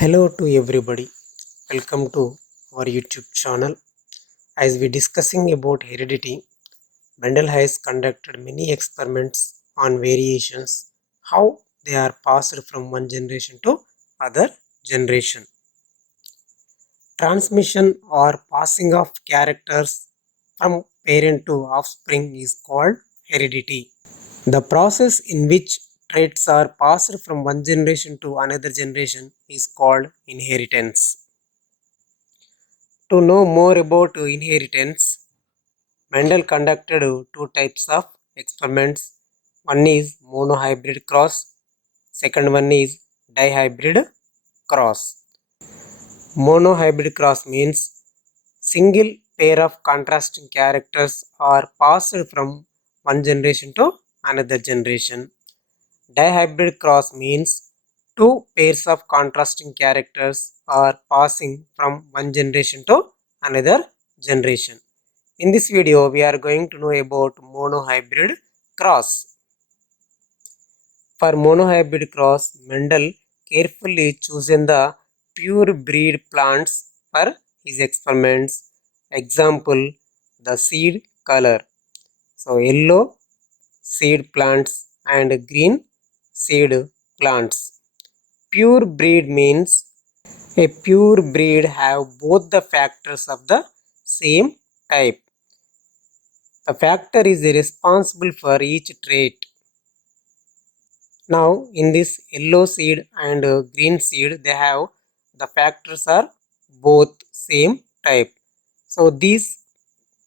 Hello to everybody. Welcome to our YouTube channel. As we discussing about heredity, Mendel has conducted many experiments on variations, how they are passed from one generation to other generation. Transmission or passing of characters from parent to offspring is called heredity. The process in which traits are passed from one generation to another generation is called inheritance. To know more about inheritance, Mendel conducted two types of experiments. One is monohybrid cross, second one is dihybrid cross. Monohybrid cross means single pair of contrasting characters are passed from one generation to another generation. Dihybrid cross means two pairs of contrasting characters are passing from one generation to another generation. In this video, we are going to know about monohybrid cross. For monohybrid cross, Mendel carefully chosen the pure breed plants for his experiments. Example, the seed color. So, yellow seed plants and green seed plants. Pure breed means a pure breed have both the factors of the same type. The factor is responsible for each trait. Now in this yellow seed and green seed, they have the factors are both same type. So these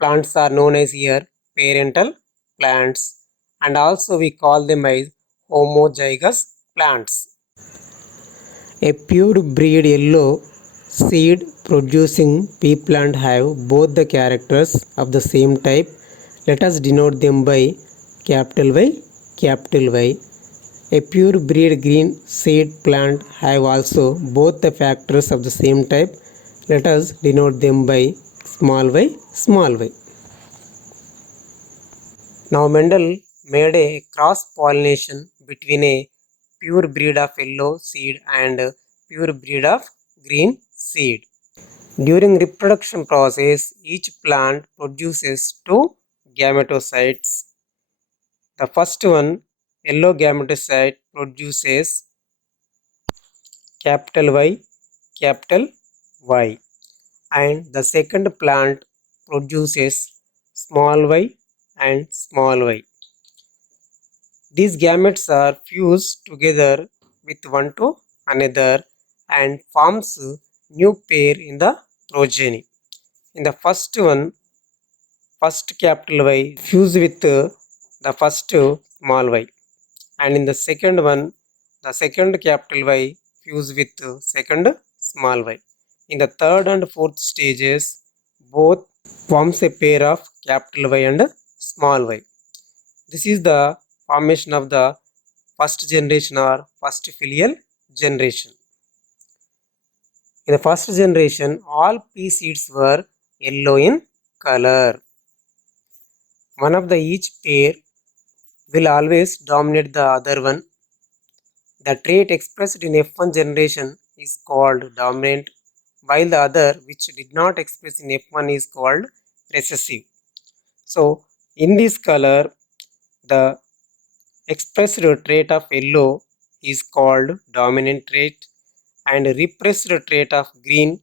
plants are known as here parental plants, and also we call them as homozygous plants. A pure breed yellow seed producing pea plant have both the characters of the same type. Let us denote them by capital Y, capital Y. A pure breed green seed plant have also both the factors of the same type. Let us denote them by small y, small y. Now Mendel made a cross pollination between a pure breed of yellow seed and pure breed of green seed. During reproduction process, each plant produces two gametocytes. The first one, yellow gametocyte, produces capital Y, capital Y, and the second plant produces small y and small y. These gametes are fused together with one to another and forms new pair in the progeny. In the first one, first capital Y fuse with the first small y, and in the second one, the second capital Y fuse with second small y. In the third and fourth stages, both forms a pair of capital Y and small y. This is the formation of the first generation or first filial generation. In the first generation, all pea seeds were yellow in color. One of the each pair will always dominate the other one. The trait expressed in F1 generation is called dominant, while the other, which did not express in F1, is called recessive. So, in this color, the expressed trait of yellow is called dominant trait, and repressed trait of green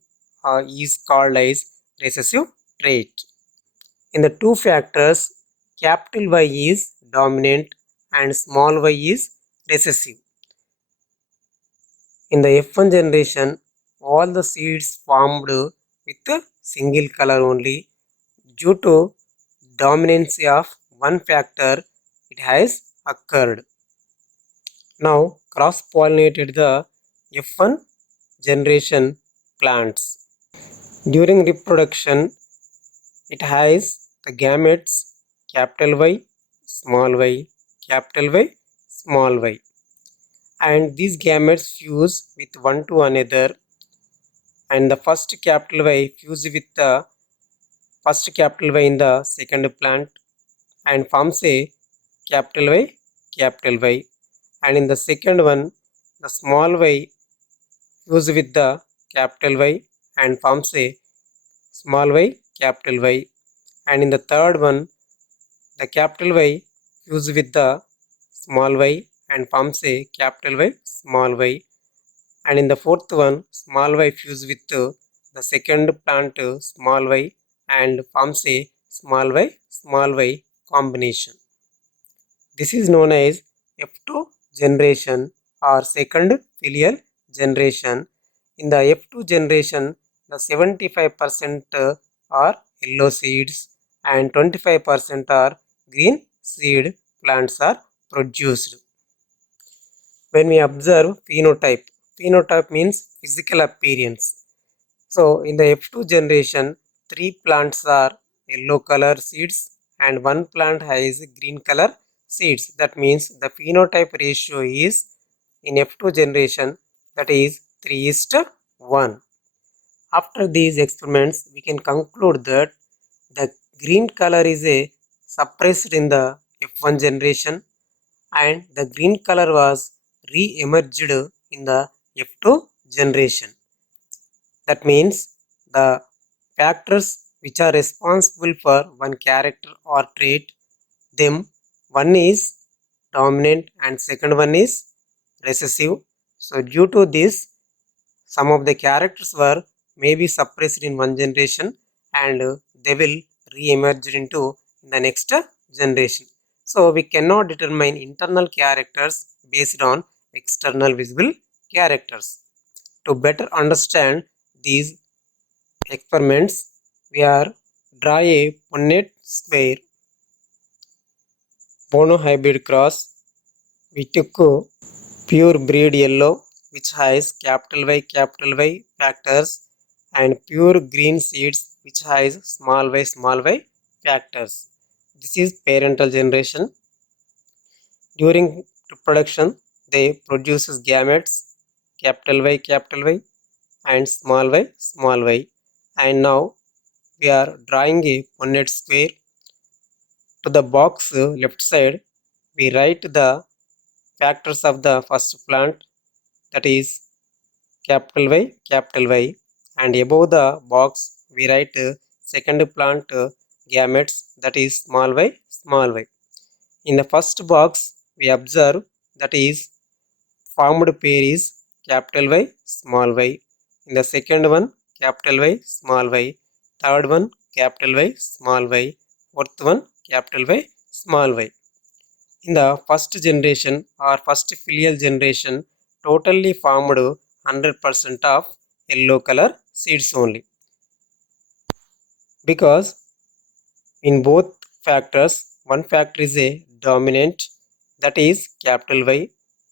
is called as recessive trait. In the two factors, capital Y is dominant and small y is recessive. In the F1 generation, all the seeds formed with a single color only. Due to dominance of one factor, it has occurred. Now cross-pollinated the F1 generation plants. During reproduction, it has the gametes capital Y, small y, capital Y, small y, and these gametes fuse with one to another, and the first capital Y fuse with the first capital Y in the second plant and forms a capital Y, and in the second one, the small y fused with the capital Y and forms a small y, capital Y. And in the third one, the capital Y fused with the small y and forms a capital Y, small y. And in the fourth one, small y fused with the second plant small y and forms a small y combination. This is known as F2 generation or second filial generation. In the F2 generation, the 75% are yellow seeds and 25% are green seed plants are produced. When we observe phenotype, phenotype means physical appearance. So in the F2 generation, 3 plants are yellow color seeds and 1 plant has green color seeds. That means the phenotype ratio is in F2 generation, that is 3:1. After these experiments, we can conclude that the green color is suppressed in the F1 generation and the green color was re-emerged in the F2 generation. That means the factors which are responsible for one character or trait, them one is dominant and second one is recessive. So due to this, some of the characters were maybe suppressed in one generation and they will re-emerge into the next generation. So we cannot determine internal characters based on external visible characters. To better understand these experiments, we are draw a Punnett square monohybrid cross. We took pure breed yellow which has capital Y factors and pure green seeds which has small y factors. This is parental generation. During reproduction, they produces gametes capital Y and small y. And now we are drawing a Punnett square. To the box left side, we write the factors of the first plant, that is capital Y, and above the box we write second plant gametes, that is small y. In the first box we observe that is formed pair is capital Y, small y. In the second one, capital Y, small y. Third one, capital Y, small y. Fourth one, capital Y, small y. In the first generation or first filial generation, totally formed 100% of yellow color seeds only. Because in both factors, one factor is a dominant, that is capital Y.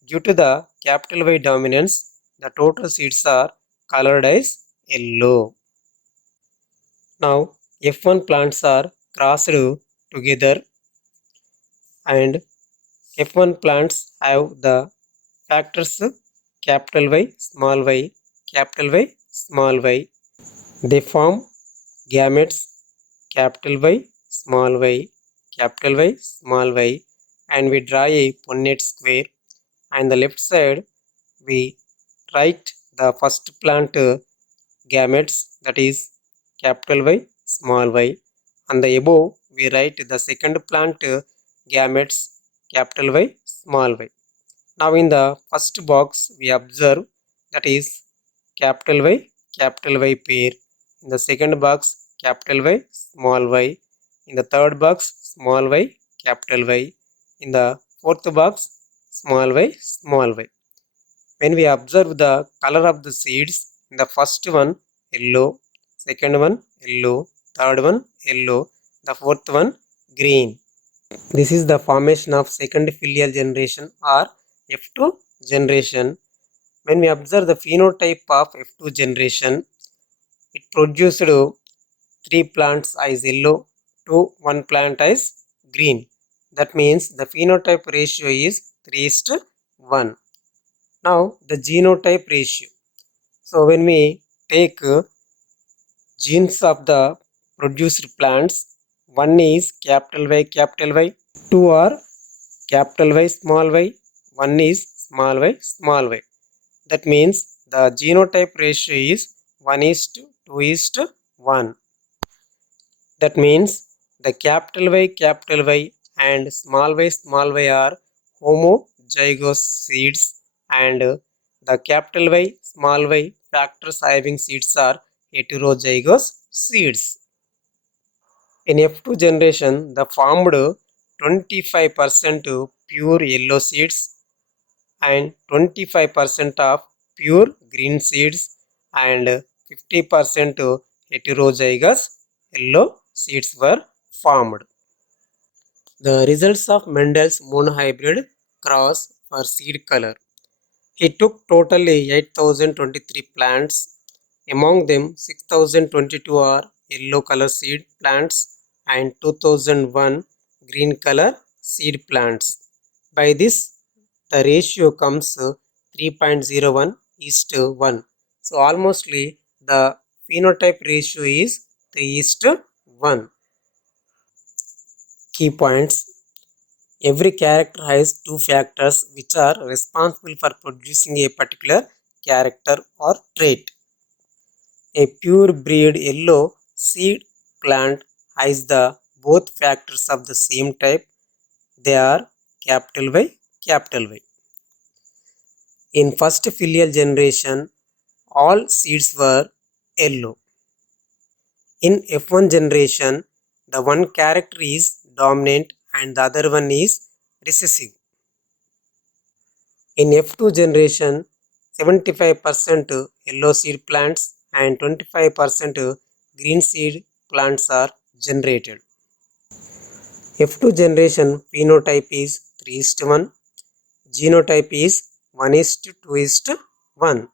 Due to the capital Y dominance, the total seeds are colored as yellow. Now F1 plants are crossed together and F1 plants have the factors capital Y, capital Y, small y. They form gametes capital Y, capital Y, small y, and we draw a Punnett square. And the left side we write the first plant gametes, that is capital Y, small y. On the above we write the second plant gametes capital Y, small y. Now in the first box we observe that is capital Y pair. In the second box capital Y, small y. In the third box small y, capital Y. In the fourth box small y. When we observe the color of the seeds, in the first one yellow, second one yellow, third one yellow, the fourth one green. This is the formation of second filial generation or F2 generation. When we observe the phenotype of F2 generation, it produced 3 plants as yellow, 1 plant as green. That means the phenotype ratio is 3:1. Now the genotype ratio. So when we take genes of the produced plants, one is capital Y, two are capital Y, one is small y. That means the genotype ratio is 1 is to 2 is to 1. That means the capital Y and small y are homozygous seeds, and the capital Y, small y factors having seeds are heterozygous seeds. In F2 generation, the formed 25% pure yellow seeds and 25% of pure green seeds and 50% heterozygous yellow seeds were formed. The results of Mendel's monohybrid cross for seed color. He took totally 8023 plants. Among them, 6022 are yellow color seed plants and 2001 green color seed plants. By this, the ratio comes 3.01 is to 1. So, almostly the phenotype ratio is 3 is to 1. Key points. Every character has two factors which are responsible for producing a particular character or trait. A pure breed yellow seed plant has the both factors of the same type. They are capital Y, capital Y. In first filial generation, all seeds were yellow. In F1 generation, the one character is dominant and the other one is recessive. In F2 generation, 75% yellow seed plants and 25% green seed plants are generated. F2 generation phenotype is 3:1, genotype is 1:2:1.